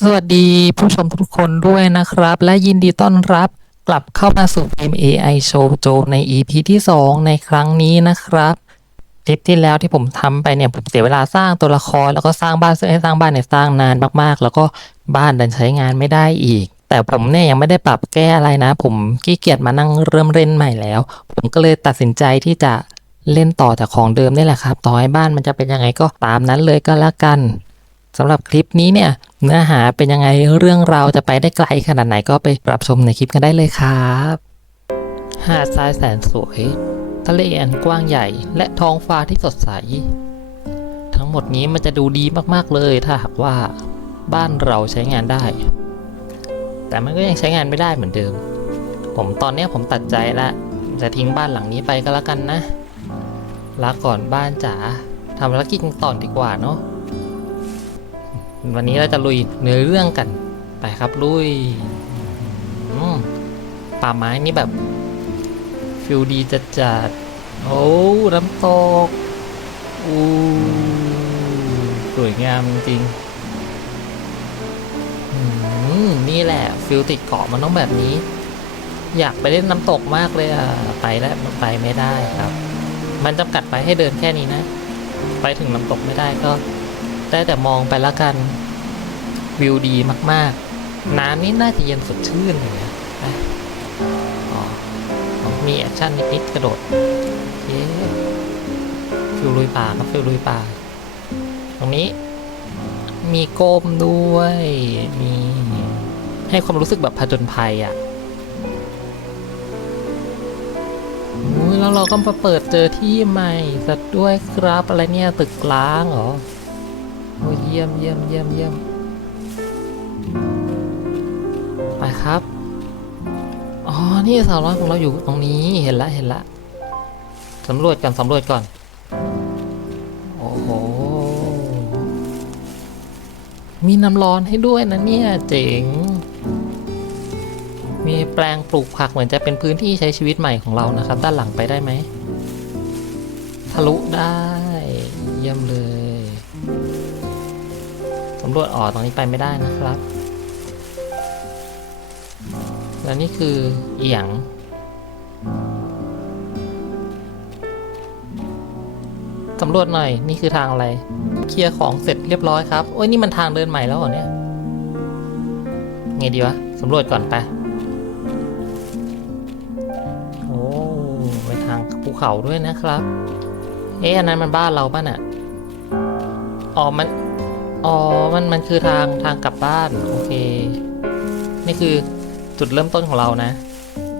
สวัสดีผู้ชมทุกคนด้วยนะครับ และยินดีต้อนรับกลับเข้ามาสู่ MAI Show โจใน EP ที่ 2 ในครั้งนี้นะครับคลิปที่แล้วที่ผมทำไปเนี่ยผมเสียเวลาสร้างตัวละครแล้วก็สร้างบ้านซึ่งให้สร้างบ้านเนี่ยสร้างนานมากๆ แล้วก็บ้านดันใช้งานไม่ได้อีก แต่ผมเนี่ยยังไม่ได้ปรับแก้อะไรนะ ผมขี้เกียจมานั่งเริ่มเล่นใหม่แล้ว ผมก็เลยตัดสินใจที่จะเล่นต่อจากของเดิมนี่แหละครับ ต่อให้บ้านมันจะเป็นยังไงก็ตามนั้นเลยก็แล้วกันสำหรับคลิปนี้เนี่ย เนื้อหาเป็นยังไงเรื่องราวจะไปได้ไกลขนาดไหนก็ไปรับชมในคลิปกันได้เลยครับ หาดทรายแสนสวย ทะเลอันกว้างใหญ่ และท้องฟ้าที่สดใส ทั้งหมดนี้มันจะดูดีมากๆเลยถ้าหากว่าบ้านเราใช้งานได้ แต่มันก็ยังใช้งานไม่ได้เหมือนเดิม ผมตอนนี้ผมตัดใจแล้วจะทิ้งบ้านหลังนี้ไปก็แล้วกันนะลาก่อนบ้านจ๋าทำภารกิจกันต่อดีกว่าเนาะ วันนี้เราจะลุยเนื้อเรื่องกัน ไปครับลุยป่าไม้นี่แบบ ฟิลดีจัดจัดโอ้น้ำตกอู้สวยงามจริงนี่แหละ ฟิลติดเกาะมันต้องแบบนี้ อยากไปเล่นน้ำตกมากเลยอะ ไปแล้วไปไม่ได้ครับ มันจำกัดไปให้เดินแค่นี้นะ ไปถึงน้ำตกไม่ได้ก็ ได้แต่มองไปละกัน วิวดีมากๆ น้ำนี่น่าจะเย็นสดชื่นเลยนะมีแอคชั่นนิดๆกระโดด เย้ฟิวลุยป่าครับฟิวลุยป่า ตรงนี้ มีโกมด้วย มี ให้ความรู้สึกแบบผจญภัยอะแล้วเราก็มาเปิดเจอที่ใหม่สัตว์ด้วยครับอะไรเนี่ย ตึกล้างเหรอ โอ้เยี่ยมเยี่ยมเยี่ยมเยี่ยมไปครับ อ๋อ นี่สาวน้อยของเราอยู่ตรงนี้เห็นละเห็นละสำรวจก่อนสำรวจก่อน โอ้โห มีน้ำร้อนให้ด้วยนะเนี่ยเจ๋ง มีแปลงปลูกผักเหมือนจะเป็นพื้นที่ใช้ชีวิตใหม่ของเรานะครับ ด้านหลังไปได้ไหมทะลุได้ เยี่ยมเลย สำรวจอ๋อตรงนี้ไปไม่ได้นะครับ แล้วนี่คือเอียงสำรวจหน่อย นี่คือทางอะไร เคลียร์ของเสร็จเรียบร้อยครับ โอ้ยนี่มันทางเดินใหม่แล้วเหรอเนี่ย ไงดีวะ สำรวจก่อนไป โอ้ไปทางภูเขาด้วยนะครับ เอ๊ะอันนั้นมันบ้านเราป่ะน่ะ อ๋อ มัน อ๋อ มันมันคือทางทางกลับบ้าน โอเค นี่คือจุดเริ่มต้นของเรานะ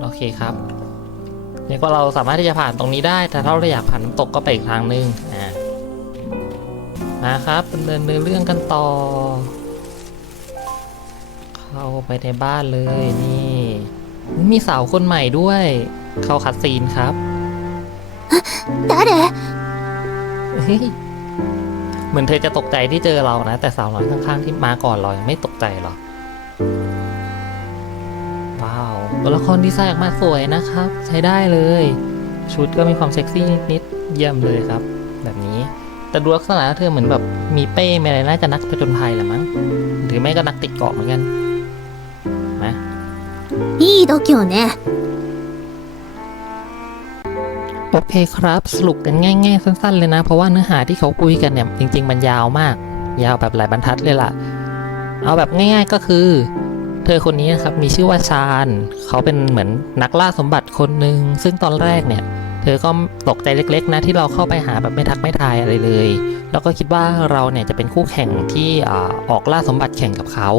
โอเคครับเรียกว่าเราสามารถที่จะผ่านตรงนี้ได้ แต่ถ้าเราอยากผ่านน้ำตกก็ไปอีกทางหนึงอ่ามาครับดำเนินเรื่องกันต่อ เข้าไปในบ้านเลยนี่ มีสาวคนใหม่ด้วย เข้าคัดซีนครับ誰เฮ้ย เหมือนเธอจะตกใจที่เจอเรานะ แต่สาวน้อยข้างๆที่มาก่อนเรายังไม่ตกใจหรอกว้าวตัวละครดีไซน์ออกมาสวยนะครับ ใช้ได้เลย ชุดก็มีความเซ็กซี่นิดๆเยี่ยมเลยครับ แบบนี้ แต่ดูลักษณะแล้วเธอเหมือนแบบมีเป้มีอะไรน่าจะนักผจญภัยแหละมั้งหรือไม่ก็นักติดเกาะเหมือนกันนะ いい度胸ね โอเคครับ สรุปกันง่ายๆ สั้น ๆ เลยนะ เพราะว่าเนื้อหาที่เขาคุยกันเนี่ย จริง ๆ มันยาวมาก ยาวแบบหลายบรรทัดเลยล่ะ เอาแบบง่าย ๆ ก็คือ เธอคนนี้นะครับ มีชื่อว่าชาญ เขาเป็นเหมือนนักล่าสมบัติคนหนึ่ง ซึ่งตอนแรกเนี่ย เธอก็ตกใจเล็ก ๆ นะที่เราเข้าไปหาแบบไม่ทักไม่ทายอะไรเลย แล้วก็คิดว่าเราเนี่ยจะเป็นคู่แข่งที่อออกล่าสมบัติแข่งกับเขา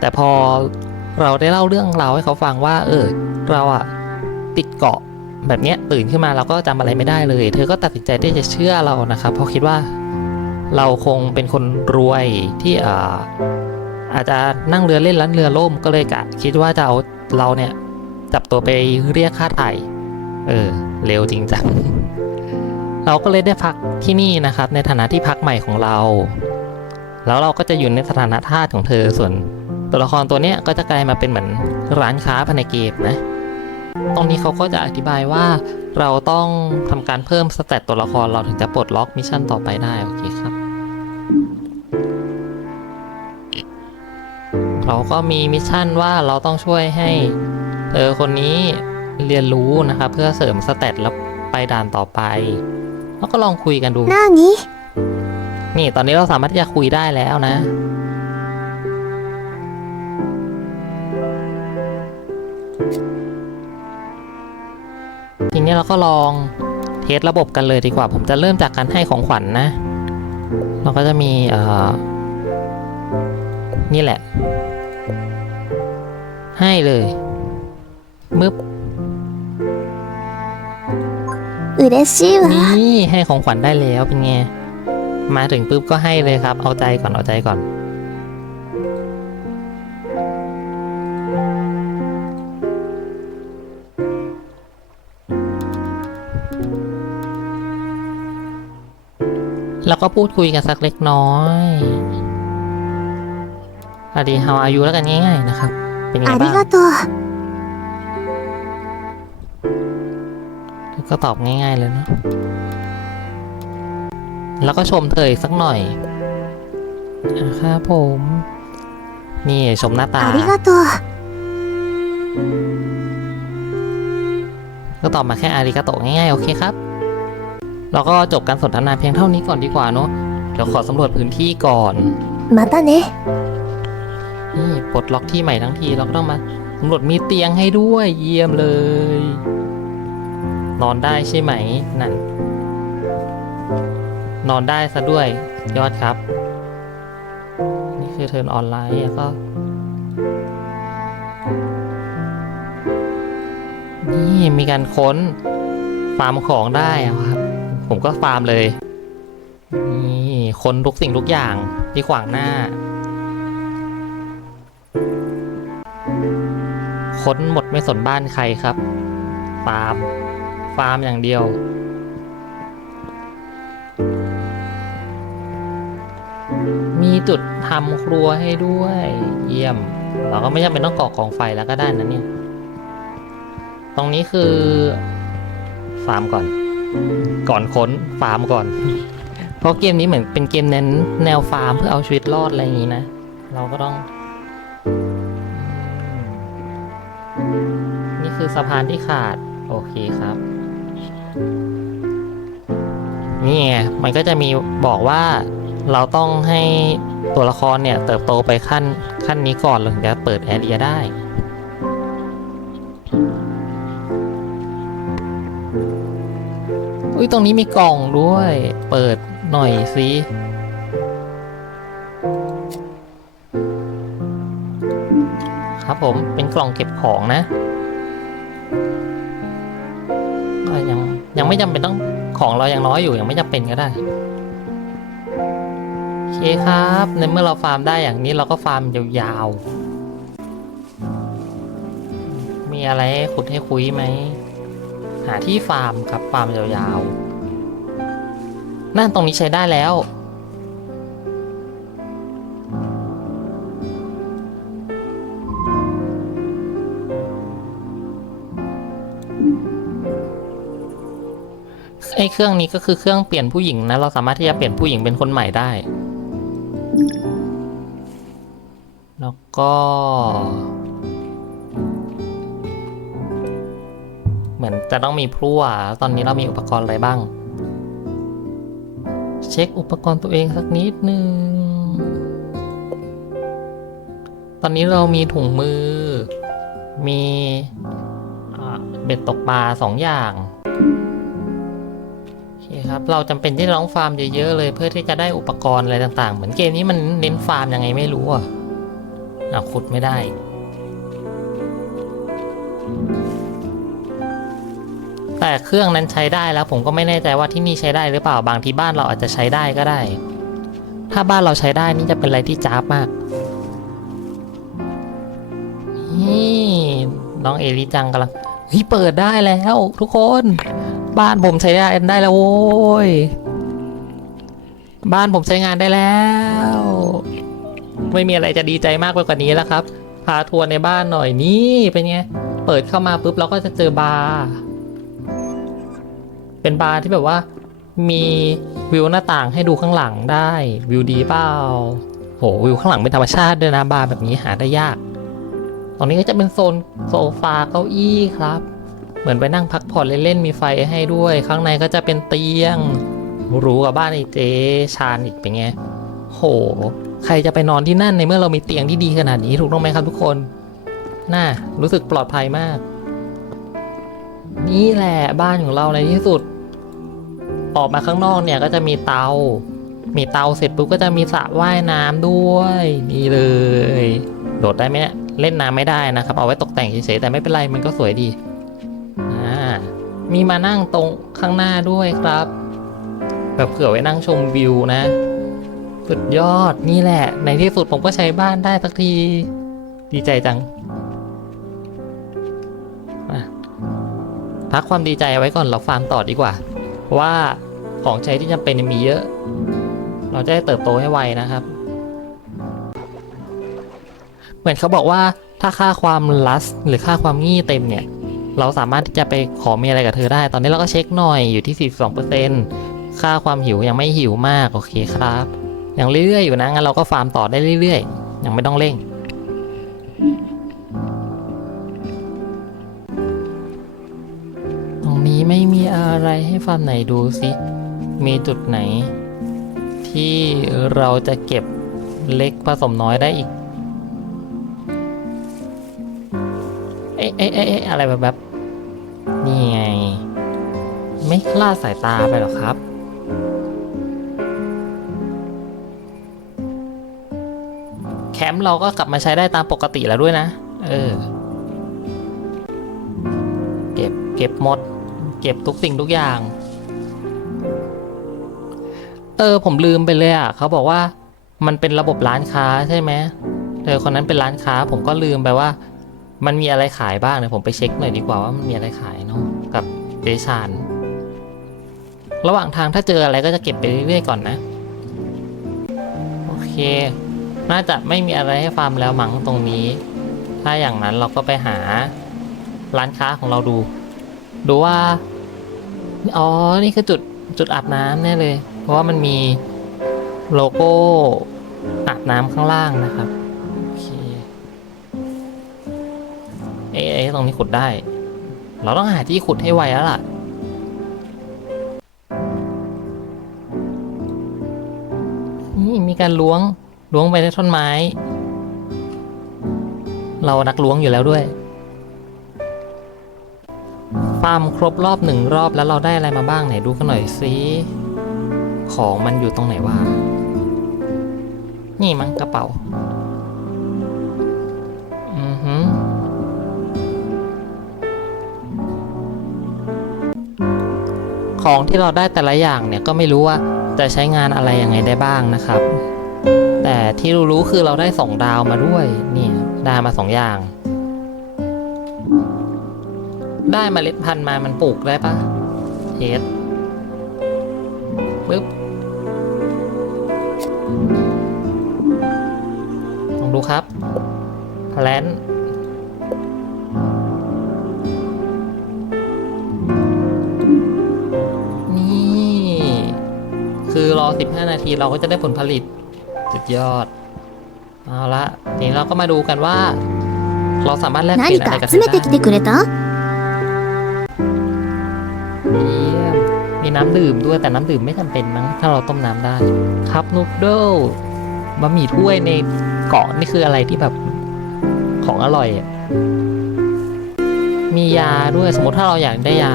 แต่พอเราได้เล่าเรื่องราวให้เขาฟังว่า เออ เราอะติดเกาะ แบบเนี้ยตื่นขึ้นมาเราก็จำอะไรไม่ได้เลย เธอก็ตัดสินใจที่จะเชื่อเรานะครับ เพราะคิดว่าเราคงเป็นคนรวยที่อ่าอาจจะนั่งเรือเล่นลันเรือล่มก็เลยกะ คิดว่าจะเอาเราเนี่ยจับตัวไปเรียกค่าไถ่เออเร็วจริงจังเราก็เลยได้พักที่นี่นะครับ ในฐานะที่พักใหม่ของเรา แล้วเราก็จะอยู่ในสถานะทาสของเธอส่วนตัวละครตัวเนี้ยก็จะกลายมาเป็นเหมือนร้านค้าภายในเกมนะ ตรงนี้เขาก็จะอธิบายว่าเราต้องทำการเพิ่มสเตตตัวละครเราถึงจะปลดล็อกมิชชั่นต่อไปได้ โอเคครับ เราก็มีมิชชั่นว่าเราต้องช่วยให้เธอคนนี้เรียนรู้นะครับ เพื่อเสริมสเตตแล้วไปด่านต่อไปเราก็ลองคุยกันดูなにนี่ตอนนี้เราสามารถที่จะคุยได้แล้วนะ นี้เราก็ลองเทสระบบกันเลยดีกว่า ผมจะเริ่มจากการให้ของขวัญนนะ เราก็จะมีนี่แหละ ให้เลยมึบอืดชิวนี่ให้ของขวัญได้แล้วเป็นไง มาถึงปุ๊บก็ให้เลยครับ เอาใจก่อนเอาใจก่อน แล้วก็พูดคุยกันสักเล็กน้อยอาดีฮาอายูแล้วกันง่ายๆนะครับ เป็นไงบ้างอาริโกโตก็ตอบง่ายๆเลยนะ แล้วก็ชมเธออีกสักหน่อยนะครับผม นี่ชมหน้าตาอาริโกโตก็ตอบมาแค่อาริกาโตง่ายๆ โอเคครับ เราก็จบการสนทนาเพียงเท่านี้ก่อนดีกว่าเนาะเดี๋ยวขอสำรวจพื้นที่ก่อน มาตาเนะนี่ปลดล็อกที่ใหม่ทั้งทีเราก็ต้องมาสำรวจมีเตียงให้ด้วยเยี่ยมเลย นอนได้ใช่ไหมนั่น นอนได้ซะด้วยยอดครับ นี่คือเทิร์นออนไลน์แล้วก็นี่มีการค้นความของได้ครับ ผมก็ฟาร์มเลย นี่ค้นทุกสิ่งทุกอย่างที่ขวางหน้า ค้นหมดไม่สนบ้านใครครับ ฟาร์ม ฟาร์มอย่างเดียว มีจุดทำครัวให้ด้วย เยี่ยม เราก็ไม่จำเป็นต้องก่อกองไฟแล้วก็ได้นะเนี่ย ตรงนี้คือ ฟาร์มก่อน ก่อนค้นฟาร์มก่อน เพราะเกมนี้เหมือนเป็นเกมเน้นแนวฟาร์มเพื่อเอาชีวิตรอดอะไรอย่างนี้นะ เราก็ต้อง นี่คือสะพานที่ขาด โอเคครับ นี่ไงมันก็จะมีบอกว่าเราต้องให้ตัวละครเนี่ย เติบโตไปขั้นขั้นนี้ก่อนเลยถึงจะเปิดแอเรียได้ อุ้ยตรงนี้มีกล่องด้วย เปิดหน่อยสิครับผมเป็นกล่องเก็บของนะก็ยังยังไม่จำเป็นต้องของเรายังน้อยอยู่ยังไม่จำเป็นก็ได้โอเคครับในเมื่อเราฟาร์มได้อย่างนี้เราก็ฟาร์มยาวๆมีอะไรขุดให้คุยไหม หาที่ฟาร์มครับฟาร์มยาวๆ นั่นตรงนี้ใช้ได้แล้ว ไอ้เครื่องนี้ก็คือเครื่องเปลี่ยนผู้หญิงนะ เราสามารถที่จะเปลี่ยนผู้หญิงเป็นคนใหม่ได้ แล้วก็ มือนจะต้องมีพลั่วตอนนี้เรามีอุปกรณ์อะไรบ้าง เช็คอุปกรณ์ตัวเองสักนิดนึง ตอนนี้เรามีถุงมือ มีเบ็ดตกปลาสองอย่างโอเคครับ เราจำเป็นที่จะต้องฟาร์มเยอะๆเลยเพื่อที่จะได้อุปกรณ์อะไรต่างๆ เหมือนเกมนี้มันเน้นฟาร์มยังไงไม่รู้อะขุดไม่ได้ แต่เครื่องนั้นใช้ได้แล้วผมก็ไม่แน่ใจว่าที่นี่ใช้ได้หรือเปล่าบางที่บ้านเราอาจจะใช้ได้ก็ได้ ถ้าบ้านเราใช้ได้นี่จะเป็นอะไรที่จ้าบมากนี่น้องเอริจังกำลังเฮ้ยเปิดได้แล้วทุกคน บ้านผมใช้ได้ได้แล้วโว้ยบ้านผมใช้งานได้แล้ว ไม่มีอะไรจะดีใจมากไปกว่านี้แล้วครับ พาทัวร์ในบ้านหน่อยนี่เป็นไง เปิดเข้ามาปุ๊บเราก็จะเจอบาร์ เป็นบาร์ที่แบบว่า มีวิวหน้าต่างให้ดูข้างหลังได้วิวดีเปล่าโหวิวข้างหลังเป็นธรรมชาติด้วยนะบาร์แบบนี้หาได้ยาก ตรงนี้ก็จะเป็นโซนโซฟาเก้าอี้ครับ เหมือนไปนั่งพักผ่อนเล่นๆมีไฟให้ด้วย ข้างในก็จะเป็นเตียงรูกว่าบ้านไอ้เจชานอีกเป็นไงโห ใครจะไปนอนที่นั่นในเมื่อเรามีเตียงที่ดีขนาดนี้ถูกต้องไหมครับทุกคน น่ารู้สึกปลอดภัยมาก นี่แหละบ้านของเราในที่สุด ออกมาข้างนอกเนี่ยก็จะมีเตา มีเตาเสร็จปุ๊บก็จะมีสระว่ายน้ำด้วยนี่เลย โดดได้ไหมเนี่ยเล่นน้ำไม่ได้นะครับ เอาไว้ตกแต่งเฉยๆแต่ไม่เป็นไรมันก็สวยดีอ่ามีมานั่งตรงข้างหน้าด้วยครับ แบบเผื่อไว้นั่งชมวิวนะ สุดยอดนี่แหละ ในที่สุดผมก็ใช้บ้านได้สักที ดีใจจังพักความดีใจไว้ก่อนเราฟาร์มต่อดีกว่า ว่า ของใช้ที่จำเป็นมีเยอะ เราจะได้เติบโตให้ไวนะครับ เหมือนเขาบอกว่าถ้าค่าความลัสหรือค่าความงี่เต็มเนี่ย เราสามารถที่จะไปขอมีอะไรกับเธอได้ ตอนนี้เราก็เช็คหน่อยอยู่ที่ 42%ค่าความหิวยังไม่หิวมากโอเคครับยังเรื่อยๆอยู่นะงั้นเราก็ฟาร์มต่อได้เรื่อยๆ ยังไม่ต้องเร่ง ตรงนี้ไม่มีอะไรให้ฟาร์มไหนดูสิ มีจุดไหน ที่เราจะเก็บเล็กผสมน้อยได้อีก เอ๊ะเอ๊ะเอ๊ะเอ๊ะอะไรแบบแบบนี่ไง ไม่คลาสายตาไปหรอครับ แคมป์เราก็กลับมาใช้ได้ตามปกติแล้วด้วยนะ เออ เก็บ เก็บหมด เก็บทุกสิ่งทุกอย่าง เออผมลืมไปเลยอะเขาบอกว่ามันเป็นระบบร้านค้าใช่ไหมเออคนนั้นเป็นร้านค้าผมก็ลืมไปว่า มันมีอะไรขายบ้างเดี๋ยผมไปเช็คหน่อยดีกว่าว่ามันมีอะไรขายเนาะกับเดชาน ระหว่างทางถ้าเจออะไรก็จะเก็บไปเรื่อยๆก่อนนะ โอเค น่าจะไม่มีอะไรให้ฟาร์มแล้วมั้งตรงนี้ ถ้าอย่างนั้นเราก็ไปหาร้านค้าของเราดู ดูว่า อ๋อ นี่คือจุดจุดอาบน้ำแน่เลย เพราะว่ามันมีโลโก้อาบน้ำข้างล่างนะครับ โอเค เอ๊ะตรงนี้ขุดได้ เราต้องหาที่ขุดให้ไวแล้วล่ะนี่มีการล้วงล้วงไปในต้นไม้ เรานักล้วงอยู่แล้วด้วยฟาร์มครบรอบหนึ่งรอบแล้วเราได้อะไรมาบ้างไหนดูกันหน่อยสิ ของมันอยู่ตรงไหนวะ นี่มั้งกระเป๋า อือหือของที่เราได้แต่ละอย่างเนี่ยก็ไม่รู้ว่าจะใช้งานอะไรยังไงได้บ้างนะครับ แต่ที่รู้ๆคือเราได้สองดาวมาด้วยนี่ได้มาสองอย่าง ได้มเมล็ดพันธุ์มามันปลูกได้ปะเฮดปึ๊บ ลองดูครับ แพลนนี่ คือรอ 15 นาทีเราก็จะได้ผลผลิต สุดยอด เอาละทีนี้เราก็มาดูกันว่า เราสามารถแลกเปลี่ยนอะไรกันได้มีน้ำดื่มด้วยแต่น้ำดื่มไม่จำเป็น ถ้าเราต้มน้ำได้ครับนูเดิลบะหมี่ถ้วยในเกาะนี่คืออะไรที่แบบของอร่อย มียาด้วยสมมติถ้าเราอยากได้ยา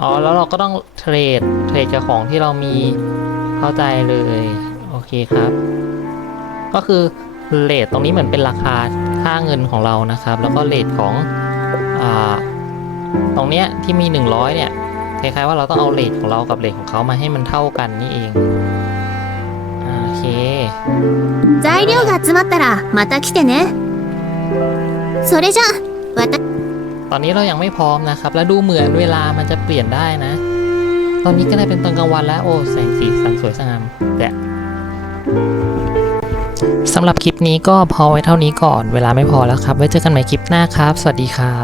อ๋อ แล้วเราก็ต้องเทรด เทรดกับของที่เรามีเข้าใจเลย โอเคครับ ก็คือเลทตรงนี้เหมือนเป็นราคาค่าเงินของเรานะครับ แล้วก็เลทของอา ตรงเนี้ยที่มี 100 เนี่ยคล้ายๆว่าเราต้องเอาเลทของเรากับเลทของเขามาให้มันเท่ากันนี่เองโอเค材料が集まったらまた来てねそれじゃตอนนี้เรายังไม่พร้อมนะครับ แล้วดูเหมือนเวลามันจะเปลี่ยนได้นะ ตอนนี้ก็ได้เป็นตอนกลางวันแล้วโอ้แสงสีสันสวยสงามแต่สำหรับคลิปนี้ก็พอไว้เท่านี้ก่อน เวลาไม่พอแล้วครับ ไว้เจอกันใหม่คลิปหน้าครับ สวัสดีครั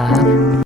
บ